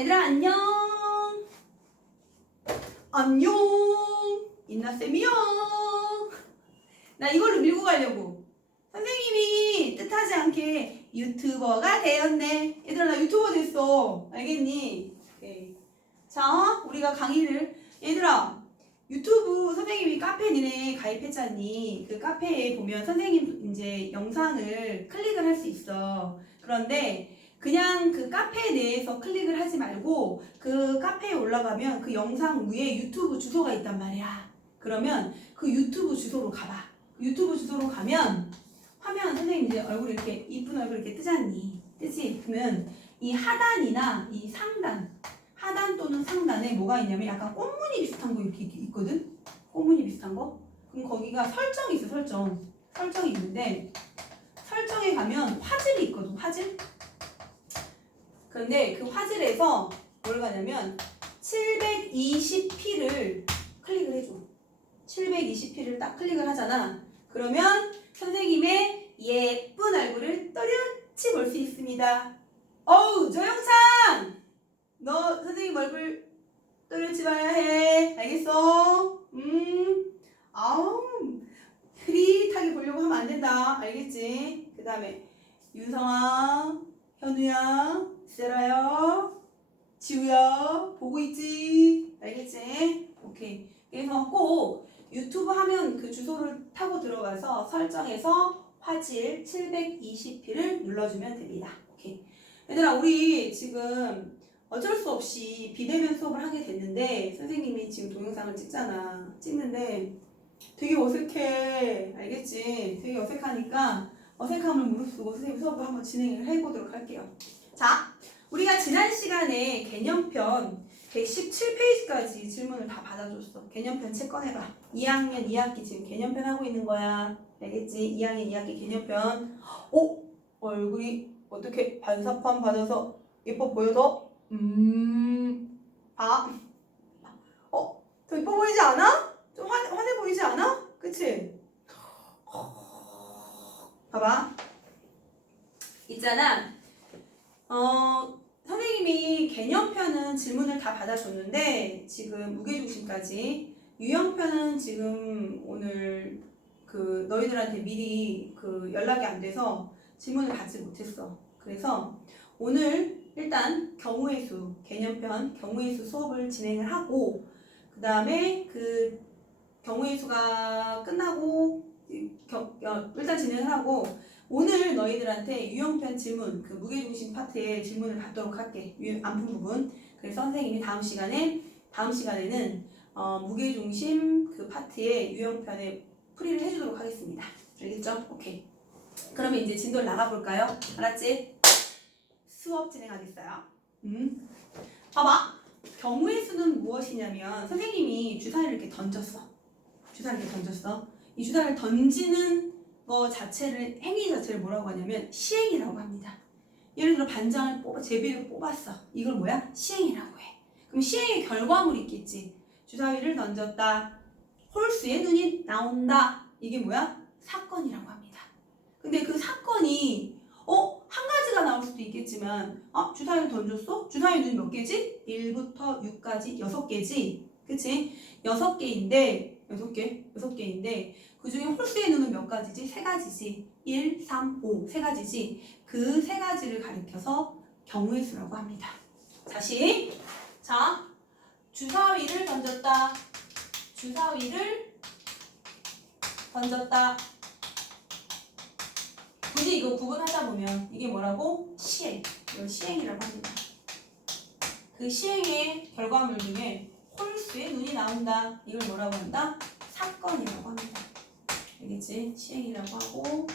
얘들아 안녕. 안녕. 인나쌤이요. 나 이걸로 밀고 가려고. 선생님이 뜻하지 않게 유튜버가 되었네. 얘들아 나 유튜버 됐어. 알겠니? 오케이. 자, 우리가 강의를 얘들아 유튜브 선생님이 카페 니네 가입했잖니. 그 카페에 보면 선생님 이제 영상을 클릭을 할 수 있어. 그런데 그냥 그 카페 내에서 클릭을 하지 말고 그 카페에 올라가면 그 영상 위에 유튜브 주소가 있단 말이야. 그러면 그 유튜브 주소로 가봐. 유튜브 주소로 가면 화면 선생님 이제 얼굴 이렇게 이쁜 얼굴 이렇게 뜨잖니. 뜨지? 그러면 이 하단이나 이 상단, 하단 또는 상단에 뭐가 있냐면 약간 꽃무늬 비슷한 거 이렇게 있거든? 꽃무늬 비슷한 거? 그럼 거기가 설정이 있어, 설정. 설정이 있는데 설정에 가면 화질이 있거든, 화질? 그런데 그 화질에서 뭘 가냐면 720p를 클릭을 해줘. 720p를 딱 클릭을 하잖아. 그러면 선생님의 예쁜 얼굴을 또렷이 볼 수 있습니다. 어우, 조영찬! 너 선생님 얼굴 또렷이 봐야 해. 알겠어? 아우, 흐릿하게 보려고 하면 안 된다. 알겠지? 그 다음에 윤성아, 현우야, 세라야, 지우야, 보고 있지? 알겠지? 오케이. 그래서 꼭 유튜브 하면 그 주소를 타고 들어가서 설정해서 화질 720p를 눌러주면 됩니다. 오케이. 얘들아, 우리 지금 어쩔 수 없이 비대면 수업을 하게 됐는데 선생님이 지금 동영상을 찍잖아. 찍는데 되게 어색해. 알겠지? 되게 어색하니까 어색함을 무릅쓰고 선생님 수업을 한번 진행을 해보도록 할게요. 자, 우리가 지난 시간에 개념편 117페이지까지 질문을 다 받아줬어. 개념편 책 꺼내봐. 2학년 2학기 지금 개념편 하고 있는 거야. 알겠지? 2학년 2학기 개념편. 오! 얼굴이 어떻게 반사판 받아서 예뻐 보여서? 봐. 더 예뻐 보이지 않아? 좀 환해 보이지 않아? 그치? 봐봐. 있잖아. 선생님이 개념편은 질문을 다 받아줬는데 지금 무게중심까지 유형편은 지금 오늘 그 너희들한테 미리 그 연락이 안 돼서 질문을 받지 못했어. 그래서 오늘 일단 경우의 수, 개념편 경우의 수 수업을 진행을 하고 그 다음에 그 경우의 수가 끝나고 일단 진행을 하고 오늘 너희들한테 유형편 질문, 그 무게중심 파트의 질문을 받도록 할게. 안푼 부분. 그래서 선생님이 다음 시간에는 무게중심 그 파트의 유형편의 풀이를 해주도록 하겠습니다. 알겠죠? 오케이. 그러면 이제 진도를 나가볼까요? 알았지? 수업 진행하겠어요. 봐봐. 경우의 수는 무엇이냐면 선생님이 주사위를 이렇게 던졌어. 이 주사를 던지는 거 자체를, 행위 자체를 뭐라고 하냐면 시행이라고 합니다. 예를 들어 반장을 제비를 뽑았어. 이걸 뭐야? 시행이라고 해. 그럼 시행의 결과물이 있겠지. 주사위를 던졌다. 홀수의 눈이 나온다. 이게 뭐야? 사건이라고 합니다. 근데 그 사건이 한 가지가 나올 수도 있겠지만 주사위를 던졌어? 주사위 눈이 몇 개지? 1부터 6까지 6개지. 그치? 6개인데 그 중에 홀수의 눈은 몇 가지지? 3가지지. 1, 3, 5 3가지지. 그 3가지를 가리켜서 경우의 수라고 합니다. 다시. 자, 주사위를 던졌다. 굳이 이거 구분하다 보면 이게 뭐라고? 시행. 이걸 시행이라고 합니다. 그 시행의 결과물 중에 홀수의 눈이 나온다. 이걸 뭐라고 한다? 사건이라고 합니다. 알겠지? 시행이라고 하고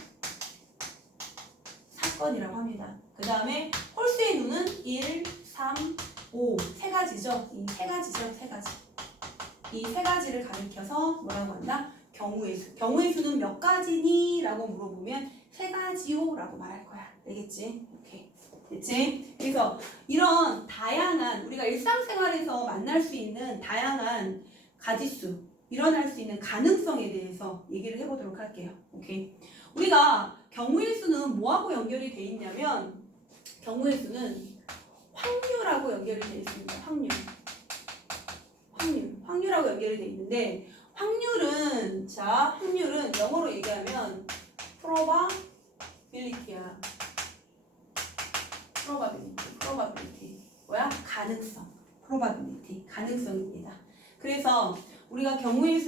사건이라고 합니다. 그 다음에 홀수의 눈은 1, 3, 5 3가지죠? 이 3가지. 이 3가지를 가리켜서 뭐라고 한다? 경우의 수. 경우의 수는 몇 가지니? 라고 물어보면 3가지요 라고 말할 거야. 알겠지? 오케이. 됐지? 그래서 이런 다양한 우리가 일상생활에서 만날 수 있는 다양한 가지수, 일어날 수 있는 가능성에 대해서 얘기를 해보도록 할게요. 오케이. 우리가 경우의 수는 뭐하고 연결이 돼 있냐면 경우의 수는 확률하고 연결이 되어 있습니다. 확률하고 연결이 되어 있는데 확률은 영어로 얘기하면 probability야. probability. 뭐야? 가능성입니다. 그래서 우리가 경우의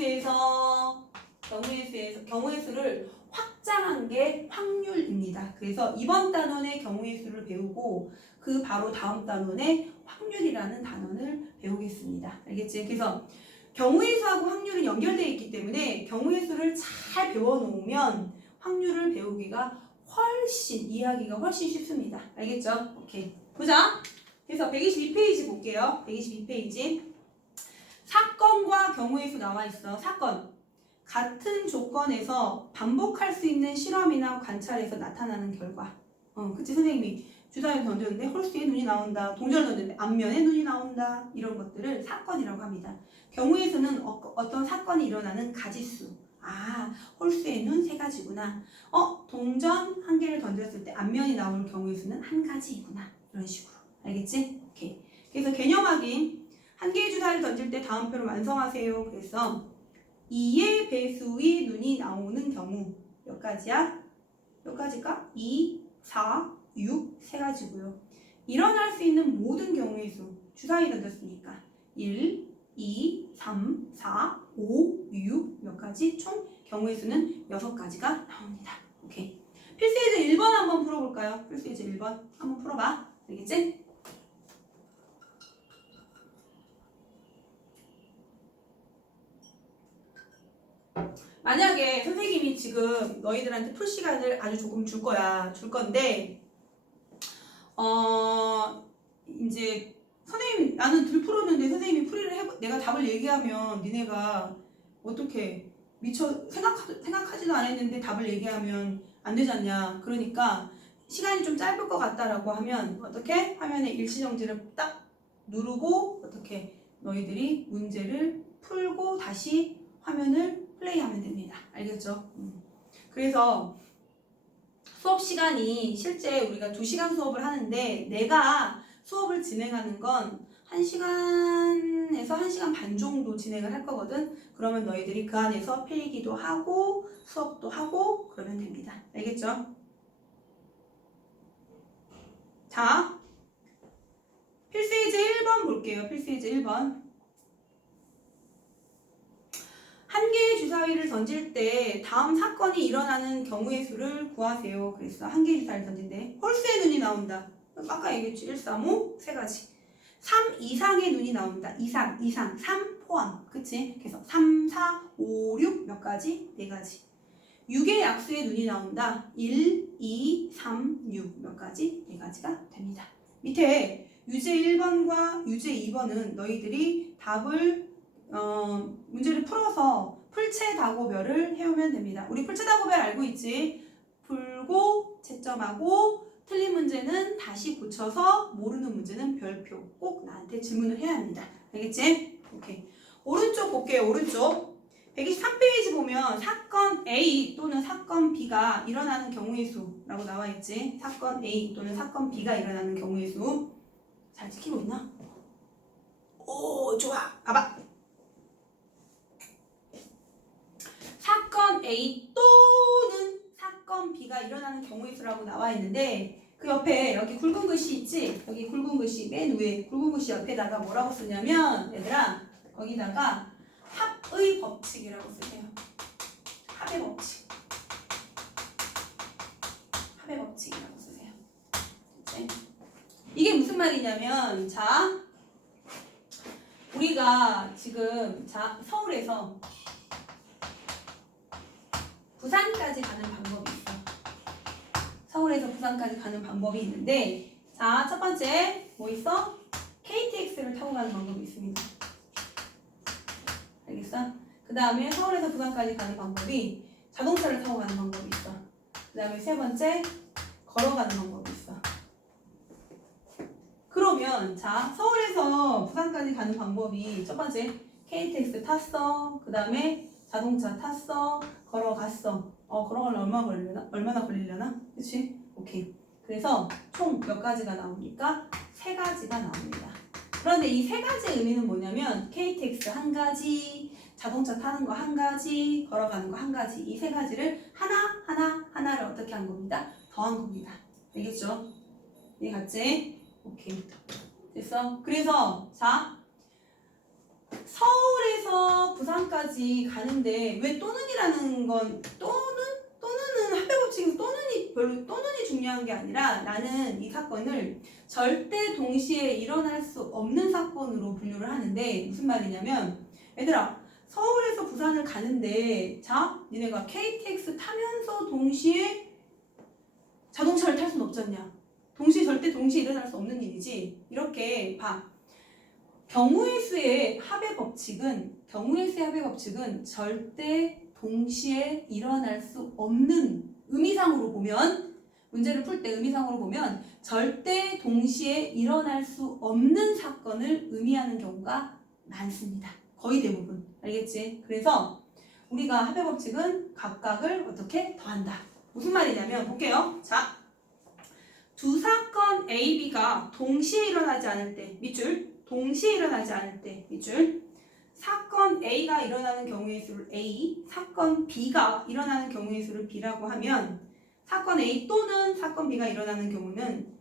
수를 확장한 게 확률입니다. 그래서 이번 단원의 경우의 수를 배우고 그 바로 다음 단원의 확률이라는 단원을 배우겠습니다. 알겠지? 그래서 경우의 수하고 확률은 연결되어 있기 때문에 경우의 수를 잘 배워놓으면 확률을 배우기가 이해하기가 훨씬 쉽습니다. 알겠죠? 오케이. 보자. 그래서 122페이지 볼게요. 122페이지. 사건과 경우의 수 나와 있어. 사건. 같은 조건에서 반복할 수 있는 실험이나 관찰에서 나타나는 결과. 그치? 선생님이 주사위를 던졌는데 홀수에 눈이 나온다. 동전을 던졌는데 앞면에 눈이 나온다. 이런 것들을 사건이라고 합니다. 경우의 수는 어떤 사건이 일어나는 가지수. 홀수의 눈 3가지구나. 동전 1개를 던졌을 때 앞면이 나올 경우의 수는 1가지이구나. 이런 식으로. 알겠지? 오케이. 그래서 개념 확인. 1개의 주사위를 던질 때 다음표를 완성하세요. 그래서 2의 배수의 눈이 나오는 경우 몇 가지야? 몇 가지일까? 2, 4, 6, 3가지고요. 일어날 수 있는 모든 경우의 수. 주사위 던졌으니까 1, 2, 3, 4, 5, 6 몇 가지? 총 경우의 수는 6가지가 나옵니다. 오케이. 필수예제 1번 한번 풀어볼까요? 필수예제 1번 한번 풀어봐. 알겠지? 만약에 선생님이 지금 너희들한테 풀 시간을 아주 조금 줄 건데 이제 선생님 나는 들 풀었는데 선생님이 내가 답을 얘기하면 니네가 어떻게 미처 생각하지도 않았는데 답을 얘기하면 안 되지 않냐. 그러니까 시간이 좀 짧을 것 같다라고 하면 어떻게? 화면에 일시정지를 딱 누르고 어떻게 너희들이 문제를 풀고 다시 화면을 플레이하면 됩니다. 알겠죠? 그래서 수업 시간이 실제 우리가 2시간 수업을 하는데 내가 수업을 진행하는 건 1시간에서 1시간 반 정도 진행을 할 거거든. 그러면 너희들이 그 안에서 필기도 하고 수업도 하고 그러면 됩니다. 알겠죠? 자, 필수예제 1번 볼게요. 필수예제 1번. 1개의 주사위를 던질 때 다음 사건이 일어나는 경우의 수를 구하세요. 그래서 1개의 주사위를 던진대. 홀수의 눈이 나온다. 아까 얘기했지. 1, 3, 5, 3가지. 3 이상의 눈이 나온다. 이상, 3 포함. 그치? 그래서 3, 4, 5, 6 몇 가지? 4가지. 6의 약수의 눈이 나온다. 1, 2, 3, 6 몇 가지? 4가지가 됩니다. 밑에 유제 1번과 유제 2번은 너희들이 답을 문제를 풀어서 풀체다고별을 해오면 됩니다. 우리 풀체다고별 알고 있지? 풀고 채점하고 틀린 문제는 다시 고쳐서 모르는 문제는 별표. 꼭 나한테 질문을 해야 합니다. 알겠지? 오케이. 오른쪽 볼게요. 오른쪽 123페이지 보면 사건 A 또는 사건 B가 일어나는 경우의 수라고 나와 있지? 사건 A 또는 사건 B가 일어나는 경우의 수. 잘 지키고 있나? 오, 좋아. 봐봐. 사건 A 또는 사건 B가 일어나는 경우의 수라고 나와 있는데 그 옆에 여기 굵은 글씨 있지? 여기 굵은 글씨 맨 위에 굵은 글씨 옆에다가 뭐라고 쓰냐면 얘들아 거기다가 합의 법칙이라고 쓰세요. 합의 법칙. 합의 법칙이라고 쓰세요. 그치? 이게 무슨 말이냐면 자 우리가 지금 서울에서 부산까지 가는 방법이 있어. 서울에서 부산까지 가는 방법이 있는데 자, 첫 번째 뭐 있어? KTX를 타고 가는 방법이 있습니다. 알겠어? 그 다음에 서울에서 부산까지 가는 방법이 자동차를 타고 가는 방법이 있어. 그 다음에 세 번째 걸어가는 방법이 있어. 그러면 자, 서울에서 부산까지 가는 방법이 첫 번째 KTX 탔어. 그 다음에 자동차 탔어. 걸어갔어. 걸어가려면 얼마나 걸리려나? 그치? 오케이. 그래서 총 몇 가지가 나오니까 세 가지가 나옵니다. 그런데 이 세 가지의 의미는 뭐냐면 KTX 한 가지, 자동차 타는 거 한 가지, 걸어가는 거 한 가지, 이 세 가지를 하나를 어떻게 한 겁니다? 더한 겁니다. 알겠죠? 이해 갔지? 오케이. 됐어? 그래서 자, 서울에서 부산까지 가는데 왜 또는이라는 건 또는은 합의법칙에서 또는이 중요한 게 아니라 나는 이 사건을 절대 동시에 일어날 수 없는 사건으로 분류를 하는데 무슨 말이냐면 얘들아 서울에서 부산을 가는데 자 니네가 KTX 타면서 동시에 자동차를 탈 수는 없잖냐. 절대 동시에 일어날 수 없는 일이지. 이렇게 봐. 경우의 수의 합의 법칙은 절대 동시에 일어날 수 없는 의미상으로 보면 문제를 풀 때 의미상으로 보면 절대 동시에 일어날 수 없는 사건을 의미하는 경우가 많습니다. 거의 대부분. 알겠지? 그래서 우리가 합의 법칙은 각각을 어떻게 더한다. 무슨 말이냐면 볼게요. 자, 두 사건 A, B가 동시에 일어나지 않을 때 밑줄 동시에 일어나지 않을 때 밑줄 사건 A가 일어나는 경우의 수를 A, 사건 B가 일어나는 경우의 수를 B라고 하면 사건 A 또는 사건 B가 일어나는 경우는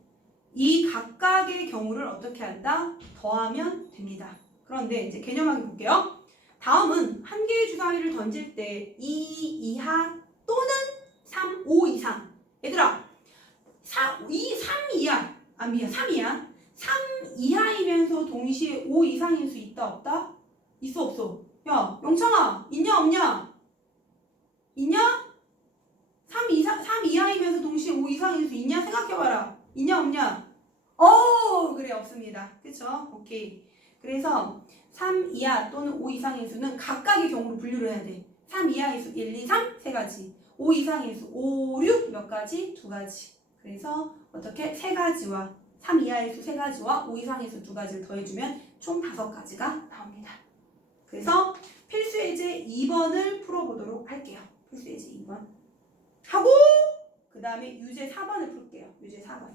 이 각각의 경우를 어떻게 한다? 더하면 됩니다. 그런데 이제 개념하게 볼게요. 다음은 한 개의 주사위를 던질 때 2 이하 또는 3, 5 이상. 얘들아 3 이하 3 이하이면서 동시에 5 이상일 수 있다 없다? 있어 없어? 야 영창아 있냐 없냐? 있냐? 3 이하이면서 동시에 5 이상일 수 있냐? 생각해봐라. 있냐 없냐? 그래 없습니다. 그쵸? 오케이. 그래서 3 이하 또는 5 이상의 수는 각각의 경우로 분류를 해야 돼. 3 이하의 수 1, 2, 3 세 가지, 5 이상의 수 5, 6 몇 가지? 두 가지. 그래서 어떻게? 세 가지와 3 이하의 수 세 가지와 5 이상의 수 두 가지를 더해주면 총 5가지가 나옵니다. 그래서 필수 예제 2번을 풀어보도록 할게요. 필수 예제 2번 하고 그 다음에 유제 4번을 풀게요. 유제 4번.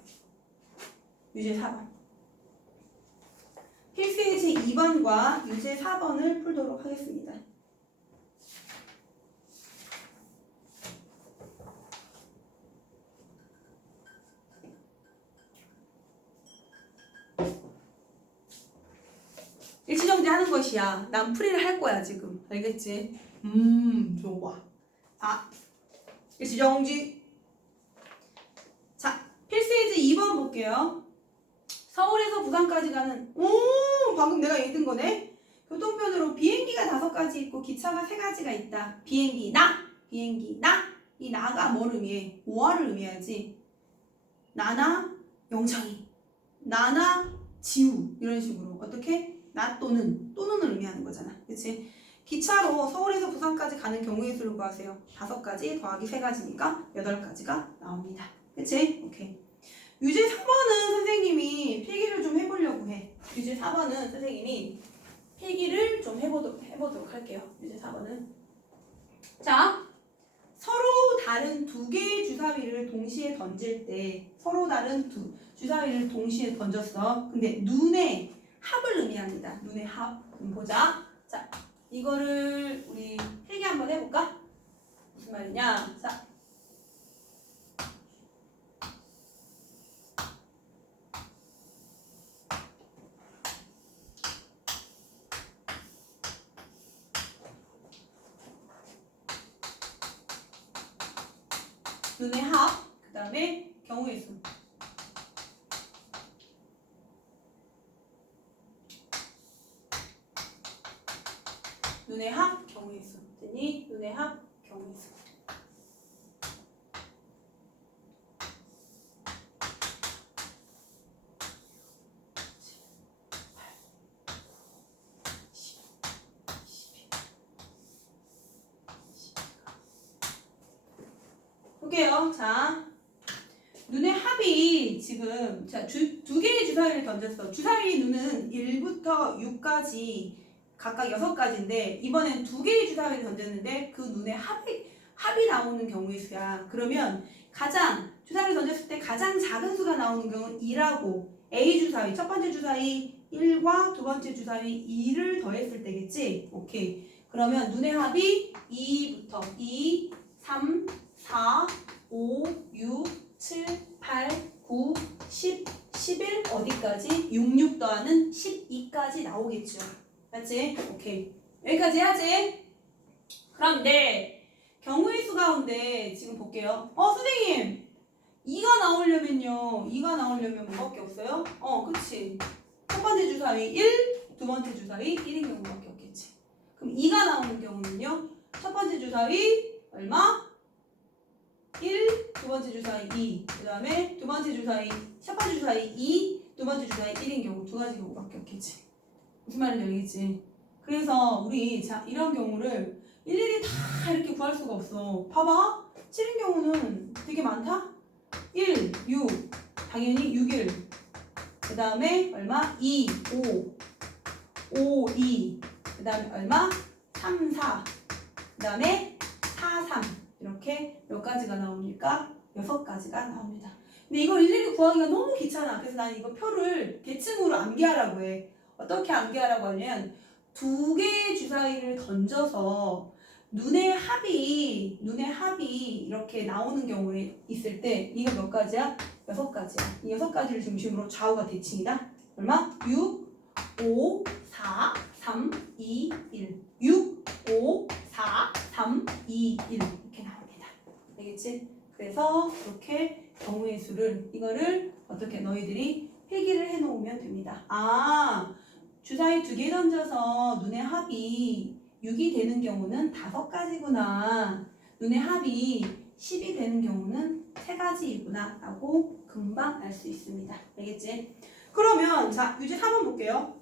필수 예제 2번과 유제 4번을 풀도록 하겠습니다. 일치정지 하는 것이야. 난 풀이를 할 거야 지금. 알겠지? 좋아. 자, 일치정지. 자, 필수예제 2번 볼게요. 서울에서 부산까지 가는 방금 내가 읽은 거네. 교통편으로 비행기가 5가지 있고 기차가 3가지가 있다. 비행기 나. 이 나가 뭘 의미해? 오화를 의미하지. 나나 영창이, 나나 지우 이런 식으로 어떻게? 나 또는을 의미하는 거잖아. 그치? 기차로 서울에서 부산까지 가는 경우의 수를 구하세요. 5가지 더하기 3가지니까 8가지가 나옵니다. 그치? 오케이. 유제 4번은 선생님이 필기를 좀 해보려고 해. 유제 4번은 선생님이 필기를 좀 해보도록 할게요. 유제 4번은. 자, 서로 다른 2개의 주사위를 동시에 던질 때 서로 다른 주사위를 동시에 던졌어. 근데 눈의 합을 의미합니다. 눈의 합. 그럼 보자. 자, 이거를 우리 필기 한번 해볼까? 무슨 말이냐? 자, 눈의 합, 그 다음에 경우의 수. 눈의 합, 경우의 수. 됐니? 눈의 합, 경우의 수. 볼게요. 자, 눈의 합이 지금 자, 두 개의 주사위를 던졌어. 주사위 눈은 1부터 6까지 각각 6가지인데 이번엔 2개의 주사위를 던졌는데 그 눈의 합이 나오는 경우의 수야. 그러면 가장 주사위를 던졌을 때 가장 작은 수가 나오는 경우는 2라고 A 주사위, 첫 번째 주사위 1과 두 번째 주사위 2를 더했을 때겠지? 오케이. 그러면 눈의 합이 2부터 2, 3, 4, 5, 6, 7, 8, 9, 10, 11 어디까지? 66 더하는 12까지 나오겠죠. 맞지? 오케이. 여기까지 해야지. 그럼 네. 경우의 수 가운데 지금 볼게요. 선생님. 2가 나오려면요. 2가 나오려면 뭐밖에 없어요? 그치. 첫 번째 주사위 1, 두 번째 주사위 1인 경우밖에 없겠지. 그럼 2가 나오는 경우는요. 첫 번째 주사위 얼마? 1, 두 번째 주사위 2. 그 다음에 두 번째 주사위, 첫 번째 주사위 2, 두 번째 주사위 1인 경우 두 가지 경우밖에 없겠지. 무슨 말인지 알겠지? 그래서 우리 자 이런 경우를 일일이 다 이렇게 구할 수가 없어. 봐봐. 7인 경우는 되게 많다? 1, 6, 당연히 6일. 그 다음에 얼마? 2, 5, 2. 그 다음에 얼마? 3, 4. 그 다음에 4, 3. 이렇게 몇 가지가 나옵니까? 6가지가 나옵니다. 근데 이걸 일일이 구하기가 너무 귀찮아. 그래서 난 이거 표를 계층으로 암기하라고 해. 어떻게 암기하라고 하냐면 두 개의 주사위를 던져서 눈의 합이 이렇게 나오는 경우에 있을 때 이거 몇 가지야? 6가지야. 이 6가지를 중심으로 좌우가 대칭이다. 얼마? 6, 5, 4, 3, 2, 1. 6, 5, 4, 3, 2, 1 이렇게 나옵니다. 알겠지? 그래서 이렇게 경우의 수를 이거를 어떻게 너희들이 필기를 해놓으면 됩니다. 주사위 2개 던져서 눈의 합이 6이 되는 경우는 5가지구나. 눈의 합이 10이 되는 경우는 3가지이구나 라고 금방 알 수 있습니다. 알겠지? 그러면 자 유제 3번 볼게요.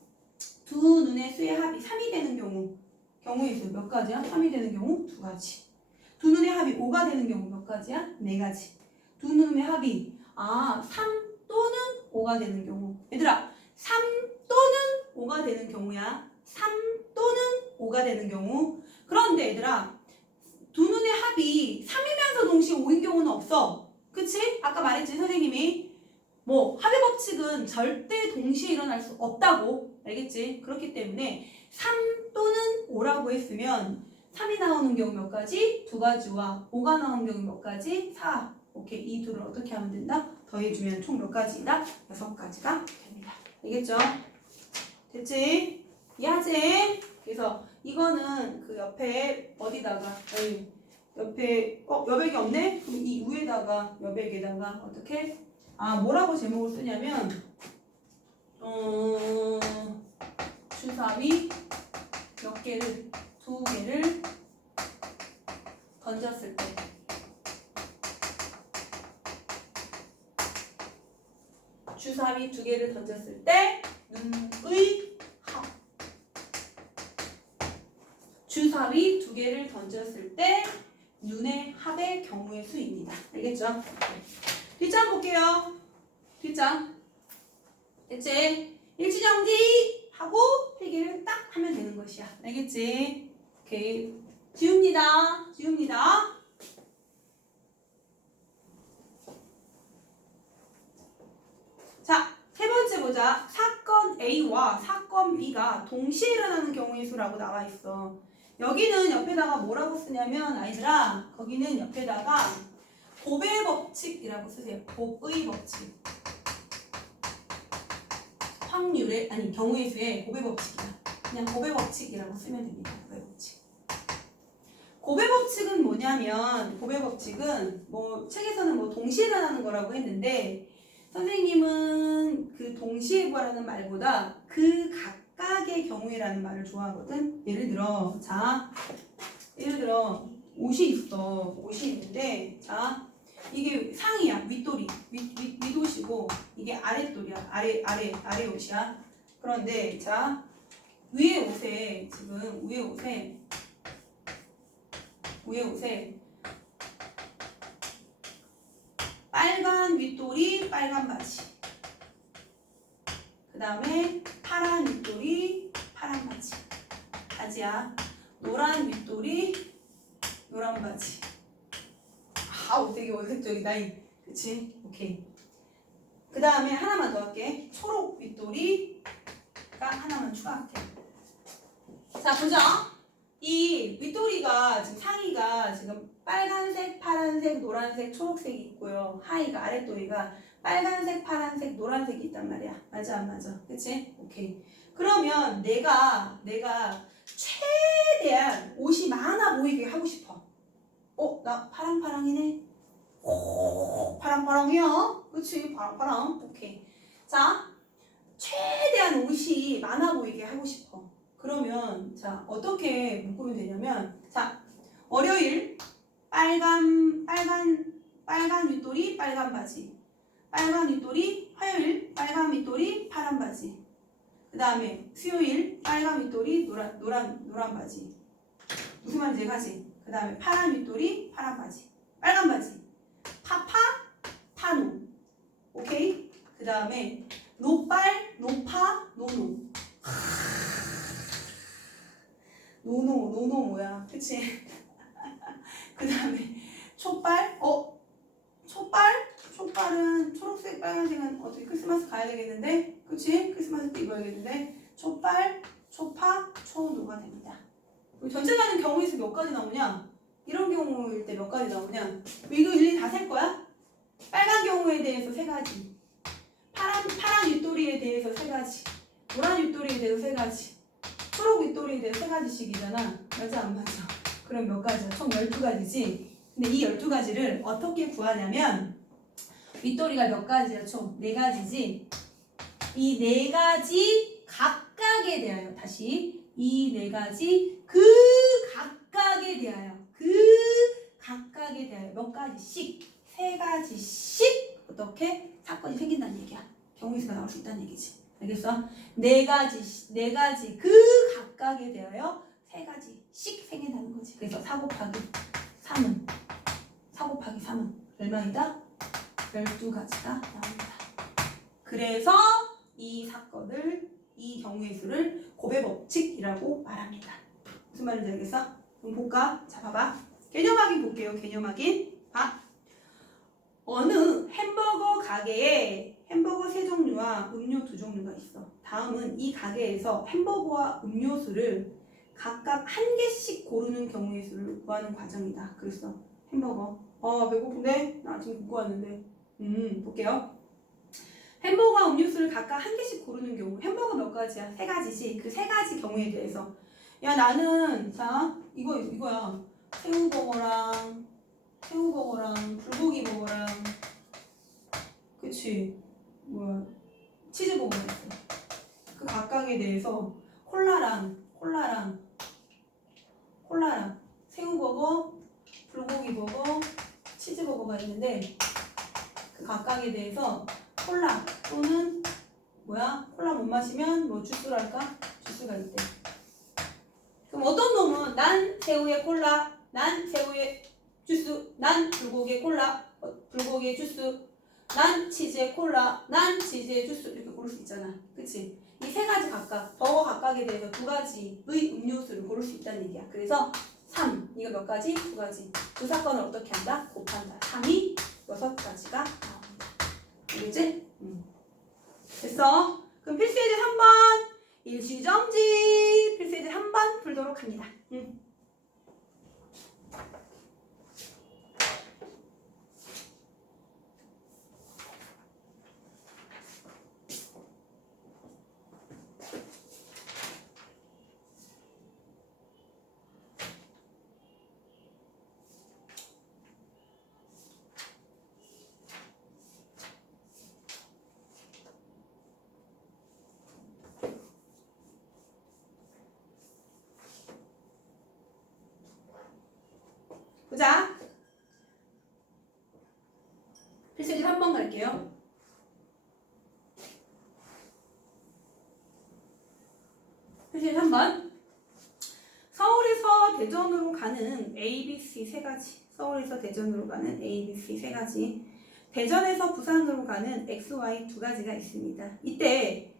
두 눈의 수의 합이 3이 되는 경우의 수 몇 가지야? 3이 되는 경우 2가지. 두 눈의 합이 5가 되는 경우 몇 가지야? 4가지. 두 눈의 합이 3 또는 5가 되는 경우. 얘들아 3 또는 5가 되는 경우야. 3 또는 5가 되는 경우. 그런데 얘들아 두 눈의 합이 3이면서 동시에 5인 경우는 없어. 그치? 아까 말했지 선생님이 합의 법칙은 절대 동시에 일어날 수 없다고. 알겠지? 그렇기 때문에 3 또는 5라고 했으면 3이 나오는 경우 몇 가지? 2가지와 5가 나오는 경우 몇 가지? 4. 오케이. 이 둘을 어떻게 하면 된다? 더해주면 총 몇 가지이다? 6가지가 됩니다. 알겠죠? 됐지? 이해하지? 그래서 이거는 그 옆에 어디다가 옆에 여백이 없네? 그럼 이 위에다가 여백에다가 어떻게? 뭐라고 제목을 쓰냐면 주사위 몇 개를 2개를 던졌을 때 주사위 2개를 던졌을 때 눈의 합. 주사위 2개를 던졌을 때 눈의 합의 경우의 수입니다. 알겠죠? 뒷장 볼게요. 뒷장. 됐지? 일치정지 하고 필기를 딱 하면 되는 것이야. 알겠지? 오케이. 지웁니다. 지웁니다. 자, 세 번째 보자. 사건 A와 사건 B가 동시에 일어나는 경우의 수라고 나와 있어. 여기는 옆에다가 뭐라고 쓰냐면 아이들아, 거기는 옆에다가 곱의 법칙이라고 쓰세요. 곱의 법칙. 확률의 경우의 수의 곱의 법칙이야. 그냥 곱의 법칙이라고 쓰면 됩니다. 곱의 법칙. 곱의 법칙은 뭐냐면 곱의 법칙은 책에서는 동시에 일어나는 거라고 했는데 선생님은 그 동시에 구하라는 말보다 그 각각의 경우에라는 말을 좋아하거든. 예를 들어 옷이 있어. 옷이 있는데 이게 상이야. 윗돌이. 윗옷이고 이게 아랫돌이야. 아래 옷이야. 그런데 위에 옷에 빨간 윗돌이 빨간 바지. 그 다음에 파란 윗돌이 파란 바지야. 노란 윗돌이 노란 바지. 되게 어색적이다. 그치? 오케이. 그 다음에 하나만 더 할게. 초록 윗도리가 하나만 추가할게. 자, 보자. 이 윗도리가 지금 상의가 지금 빨간색, 파란색, 노란색, 초록색이 있고요. 하의가 아랫도리가 빨간색, 파란색, 노란색이 있단 말이야. 맞아, 안 맞아? 그치? 오케이. 그러면 내가 최대한 옷이 많아 보이게 하고 싶어. 나 파랑파랑이네. 파랑파랑이야. 그치? 파랑파랑. 오케이. 자, 최대한 옷이 많아 보이게 하고 싶어. 그러면 자, 어떻게 묶으면 되냐면, 자, 월요일 빨간 윗도리 빨간 바지, 빨간 윗도리. 화요일 빨간 윗도리 파란 바지, 그 다음에 수요일 빨간 윗도리 노란 바지. 무슨 말인지 가지? 그 다음에 파란 윗도리 파란 바지, 빨간 바지, 파노. 오케이? 그 다음에 노빨 노파 노노. 노노 뭐야? 그치? 그 다음에 촛발. 촛발은 초록색 빨간색은 어떻게 크리스마스 가야 되겠는데? 그치? 크리스마스 때 입어야겠는데? 촛발, 초파, 초노가 됩니다. 전체적인 경우에서 몇 가지 나오냐? 이런 경우일 때 몇 가지 나오냐? 이거 일일이 다 셀 거야? 빨간 경우에 대해서 3가지, 파란 윗도리에 대해서 3가지, 노란 윗도리에 대해서 3가지, 초록 윗도리에 대해서 3가지씩이잖아. 맞아, 안 맞아? 그럼 몇 가지야? 총 12가지지? 근데 이 12가지를 어떻게 구하냐면, 윗도리가 몇 가지야? 총 4가지지? 이 4가지 각각에 대하여, 다시 이 4가지 각각에 대하여 몇 가지씩, 3가지씩 어떻게 사건이 생긴다는 얘기야. 경우수가 나올 수 있다는 얘기지. 알겠어? 4가지 각각에 대하여 3가지씩 생긴다는 거지. 그래서 4 곱하기 3은 얼마이다? 12가지가 나옵니다. 그래서 이 사건을, 이 경우의 수를 곱의 법칙이라고 말합니다. 무슨 말인지 알겠어? 그럼 볼까? 자, 봐봐. 개념 확인 볼게요. 개념 확인. 봐. 어느 햄버거 가게에 햄버거 3종류와 음료 2종류가 있어. 다음은 이 가게에서 햄버거와 음료수를 각각 1개씩 고르는 경우의 수를 구하는 과정이다. 그랬어. 햄버거. 배고픈데? 나 지금 굶고 왔는데. 볼게요. 햄버거와 음료수를 각각 1개씩 고르는 경우. 햄버거 몇 가지야? 3가지지. 그 3가지 경우에 대해서. 야, 나는, 자, 이거야. 새우버거랑 불고기 버거랑, 그치? 뭐야? 치즈버거 있어. 그 각각에 대해서 콜라랑 새우버거, 불고기버거, 치즈버거가 있는데, 그 각각에 대해서 콜라 또는 콜라 못 마시면 뭐 주스랄까? 주스가 있대. 그럼 어떤 놈은 난 새우에 콜라, 난 새우에 주스, 난 불고기에 콜라, 불고기에 주스, 난 치즈에 콜라, 난 치즈에 주스, 이렇게 고를 수 있잖아. 그치? 이 3가지 각각, 버거 각각에 대해서 2가지의 음료수를 고를 수 있다는 얘기야. 그래서 3, 이거 몇 가지? 2가지. 그 사건을 어떻게 한다? 곱한다. 3이 6가지가 나옵니다. 알겠지? 됐어? 그럼 필수예제 3번 일시정지. 필수예제 3번 풀도록 합니다. 보자. 필수예제 3번 갈게요. 필수예제 3번. 서울에서 대전으로 가는 ABC 3가지. 서울에서 대전으로 가는 ABC 3가지. 대전에서 부산으로 가는 XY 2가지가 있습니다. 이때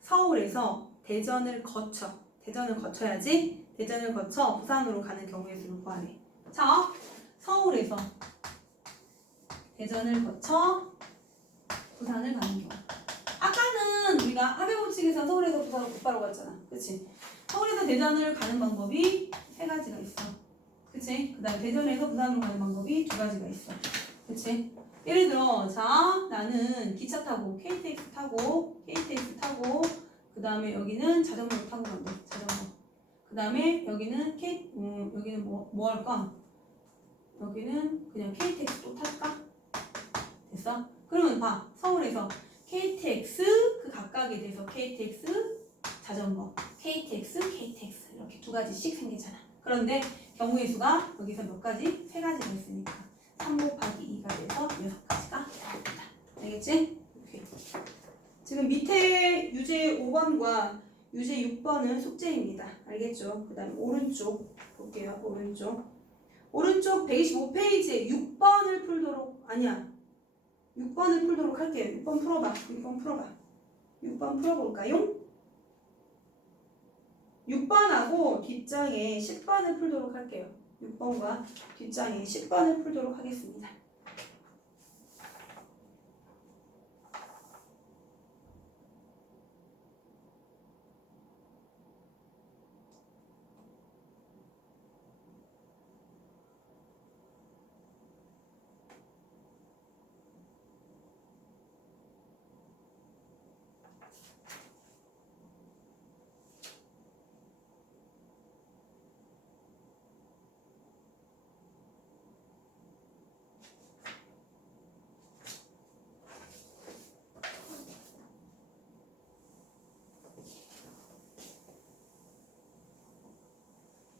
서울에서 대전을 거쳐야지. 대전을 거쳐 부산으로 가는 경우의 수를 구하래. 자, 서울에서 대전을 거쳐 부산을 가는 경우. 아까는 우리가 합의법칙에서 서울에서 부산으로 곧바로 갔잖아. 그치? 서울에서 대전을 가는 방법이 세 가지가 있어. 그치? 그 다음에 대전에서 부산으로 가는 방법이 두 가지가 있어. 그치? 예를 들어, 자, 나는 기차 타고, KTX 타고, 그 다음에 여기는 자전거를 타고 간대. 자전거. 그 다음에 여기는 여기는 뭐 할까? 여기는 그냥 KTX 또 탈까? 됐어? 그러면 봐. 서울에서 KTX 그 각각에 대해서 KTX 자전거, KTX 이렇게 두 가지씩 생기잖아. 그런데 경우의 수가 여기서 몇 가지? 세 가지가 있으니까 3 곱하기 2가 돼서 6가지가 나옵니다. 알겠지? 오케이. 지금 밑에 유제 5번과 유제 6번은 숙제입니다. 알겠죠? 그 다음에 오른쪽 볼게요. 오른쪽 125페이지에 6번을 풀도록, 아니야, 6번을 풀도록 할게요. 6번 풀어봐. 6번 풀어볼까요? 6번하고 뒷장에 10번을 풀도록 할게요. 6번과 뒷장에 10번을 풀도록 하겠습니다.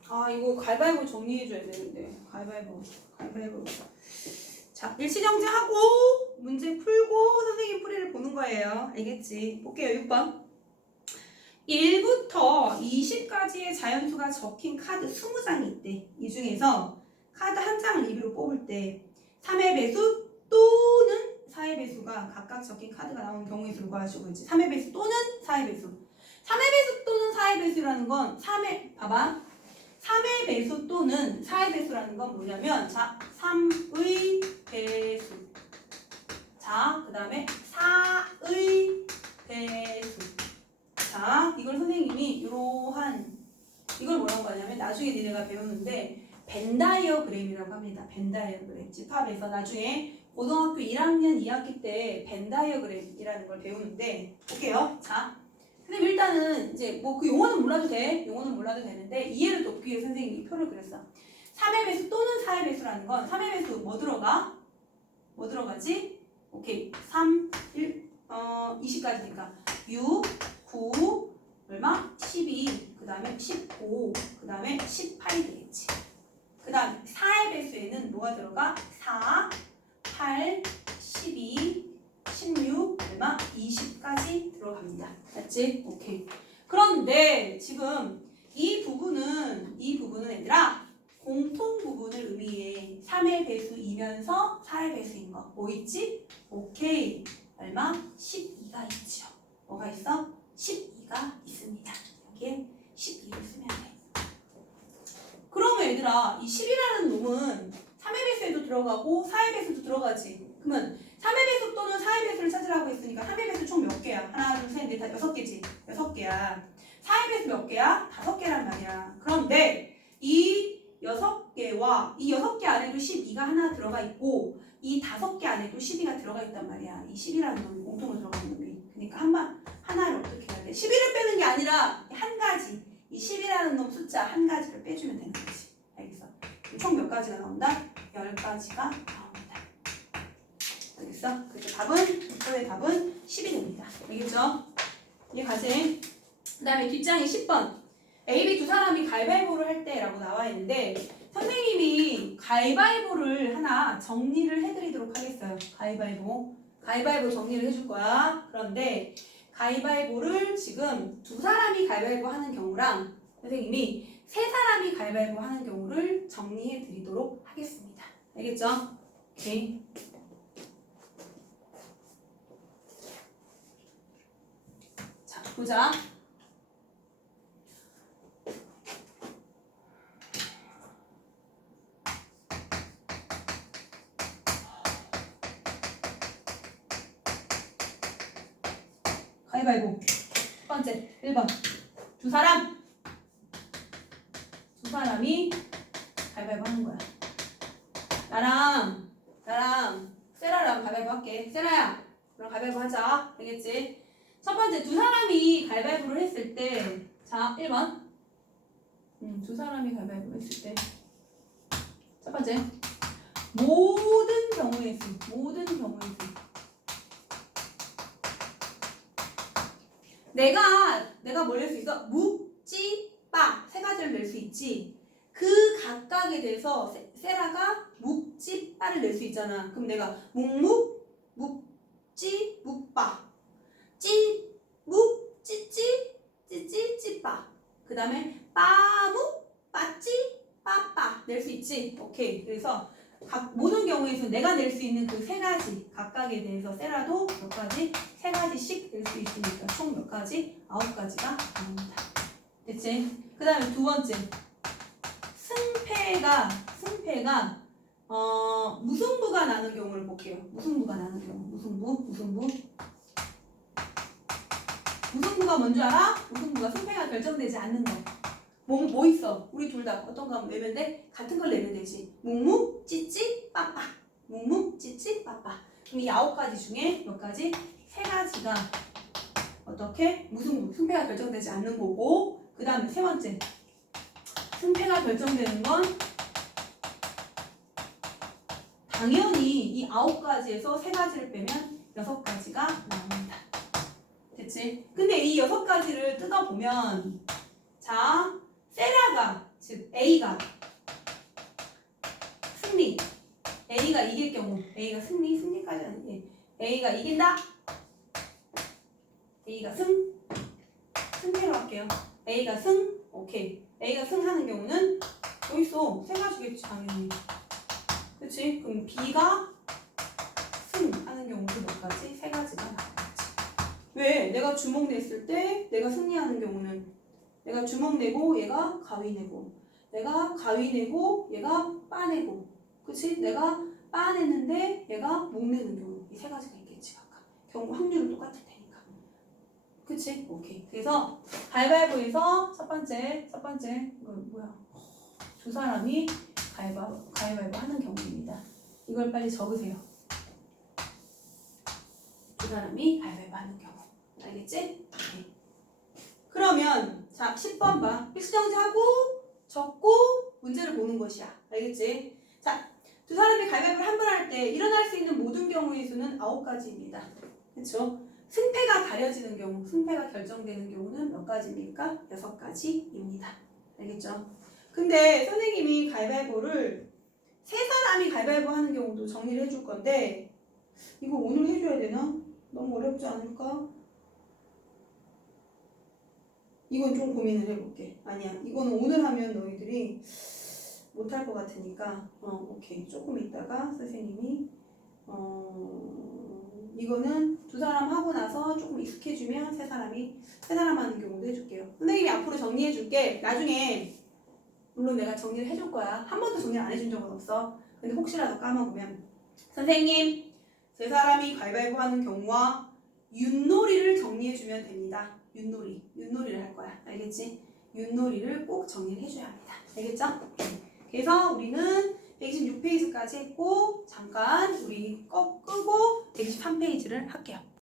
아, 이거 가위바위보 정리해줘야 되는데. 가위바위보. 자, 일치정지하고 문제 풀고 선생님 풀이를 보는 거예요. 알겠지? 볼게요. 6번. 1부터 20까지의 자연수가 적힌 카드 20장이 있대. 이 중에서 카드 한 장을 리뷰로 뽑을 때 3의 배수 또는 4의 배수가 각각 적힌 카드가 나오는 경우의 수를 구하시고 있지. 3의 배수 또는 4의 배수. 3의 배수 또는 4의 배수라는 건 3의 배수 또는 4의 배수라는 건 뭐냐면, 자, 3의 배수. 자, 그 다음에 4의 배수. 자, 이걸 선생님이 이걸 뭐라고 하냐면, 나중에 니네가 배우는데 벤 다이어그램이라고 합니다. 벤 다이어그램. 집합에서 나중에 고등학교 1학년 2학기 때 벤 다이어그램이라는 걸 배우는데, 볼게요. 자, 선생님 일단은 이제 뭐 그 용어는 몰라도 되는데 이해를 돕기 위해 선생님이 표를 그렸어. 3의 배수 또는 4의 배수라는 건 3의 배수 뭐 들어가지? 오케이. 3, 1, 20까지니까 6, 9, 얼마? 12, 그 다음에 15, 그 다음에 18이 되겠지. 그 다음 4의 배수에는 뭐가 들어가? 4, 8, 12, 16, 얼마? 20까지 들어갑니다. 맞지? 오케이. 그런데 지금 이 부분은 얘들아 공통 부분을 의미해. 3의 배수이면서 4의 배수인 거. 뭐 있지? 오케이. 얼마? 12가 있죠. 뭐가 있어? 12가 있습니다. 여기에 12를 쓰면 돼. 그러면 얘들아 이 10이라는 놈은 3의 배수에도 들어가고 4의 배수도 들어가지. 그러면 3의 배수 또는 4의 배수를 찾으라고 했으니까 3의 배수 총 몇 개야? 하나, 둘, 셋, 넷, 다 6개지? 6개야. 4의 배수 몇 개야? 5개란 말이야. 그런데 이 6개와 이 6개 안에도 12가 하나 들어가 있고 이 5개 안에도 12가 들어가 있단 말이야. 이 10이라는 놈이 공통으로 들어가는 놈이. 그러니까 하나를 어떻게 해야 돼? 11을 빼는 게 아니라 한 가지. 이 10이라는 놈 숫자 한 가지를 빼주면 되는 거지. 알겠어? 총 몇 가지가 나온다? 10가지가 나온다. 알겠어? 그래서 이거의 답은 10이 됩니다. 알겠죠? 이해가지? 그 다음에 뒷장에 10번. A, B 두 사람이 가위바위보를 할 때라고 나와 있는데 선생님이 가위바위보를 하나 정리를 해드리도록 하겠어요. 가위바위보 정리를 해줄 거야. 그런데 가위바위보를 지금 두 사람이 가위바위보 하는 경우랑 선생님이 세 사람이 가위바위보 하는 경우를 정리해 드리도록 하겠습니다. 알겠죠? 오케이. 자, 보자. 가위바위보. 첫 번째 1번 두 사람이 가위바위보 하는 거야. 나랑 세라랑 가위바위보 할게. 세라야, 그럼 가위바위보 하자. 알겠지? 첫 번째 두 사람이 가위바위보를 했을 때, 자 1번 두 사람이 가위바위보 했을 때 첫 번째 모든 경우의 수 내가 뭘 낼 수 있어? 묵, 찌, 빠 세 가지를 낼 수 있지. 그 각각에 대해서 세라가 묵, 찌, 빠를 낼 수 있잖아. 그럼 내가 묵묵, 묵찌, 묵빠, 찌, 묵, 찌찌, 찌찌, 찌빠. 그 다음에 빠묵, 빠찌, 빠빠 낼 수 있지. 오케이. 그래서 모든 경우에서 내가 낼 수 있는 그 세 가지 각각에 대해서 세라도 몇 가지? 세 가지씩 낼 수 있으니까 총 몇 가지? 9가지가 나옵니다. 됐지? 그 다음에 두 번째 승패가 무승부가 나는 경우를 볼게요. 무승부가 나는 경우. 무승부가 뭔지 알아? 무승부가 승패가 결정되지 않는 거. 뭐 있어? 우리 둘 다 어떤 거 내면 돼? 같은 걸 내면 되지. 묵묵, 찌찌, 빠빠. 묵묵, 찌찌, 빠빠. 그럼 이 9가지 중에 몇 가지? 3가지가 어떻게? 무승부, 승패가 결정되지 않는 거고, 그 다음에 세 번째 승패가 결정되는 건 당연히 이 9가지에서 3가지를 빼면 6가지가 나옵니다. 됐지? 근데 이 6가지를 뜯어보면 자, 세라가 즉 A가 승리, A가 이길 경우, A가 승리까지 아니지. A가 이긴다. A가 승패로 할게요. A가 승, 오케이. A가 승하는 경우는 여기 있어. 3가지겠지 당연히. 그렇지? 그럼 B가 승하는 경우도 몇 가지? 3가지가 나오겠지. 왜? 내가 주먹 냈을 때 내가 승리하는 경우는 내가 주먹 내고 얘가 가위 내고, 내가 가위 내고 얘가 빠 내고, 그치? 내가 빠 냈는데 얘가 목 내는 경우, 이 3가지가 있겠지 각각. 경우 확률은 똑같을 테니까. 그치? 오케이. 그래서 가위바위보에서 첫 번째 이거 뭐야? 두 사람이 가위바위보 하는 경우입니다. 이걸 빨리 적으세요. 두 사람이 가위바위보 하는 경우. 알겠지? 오케이. 그러면 자 10번 봐. 필수정지 하고 적고 문제를 보는 것이야. 알겠지? 자, 두 사람이 가위바위보를 한 번 할 때 일어날 수 있는 모든 경우의 수는 9가지입니다. 그렇죠? 승패가 가려지는 경우, 승패가 결정되는 경우는 몇 가지입니까? 6가지입니다. 알겠죠? 근데 선생님이 가위바위보를 세 사람이 가위바위보 하는 경우도 정리를 해줄 건데 이거 오늘 해줘야 되나? 너무 어렵지 않을까? 이건 좀 고민을 해볼게. 아니야, 이거는 오늘 하면 너희들이 못할 것 같으니까 오케이. 조금 있다가 선생님이 이거는 두 사람 하고 나서 조금 익숙해지면 세 사람 하는 경우도 해줄게요. 선생님이 앞으로 정리해줄게. 나중에 물론 내가 정리를 해줄 거야. 한 번도 정리를 안 해준 적은 없어. 근데 혹시라도 까먹으면 선생님 세 사람이 가위바위보 하는 경우와 윷놀이를 정리해주면 됩니다. 윷놀이를 할 거야. 알겠지? 윷놀이를 꼭 정리를 해줘야 합니다. 알겠죠? 그래서 우리는 126페이지까지 했고 잠깐 우리 끄고 123페이지를 할게요.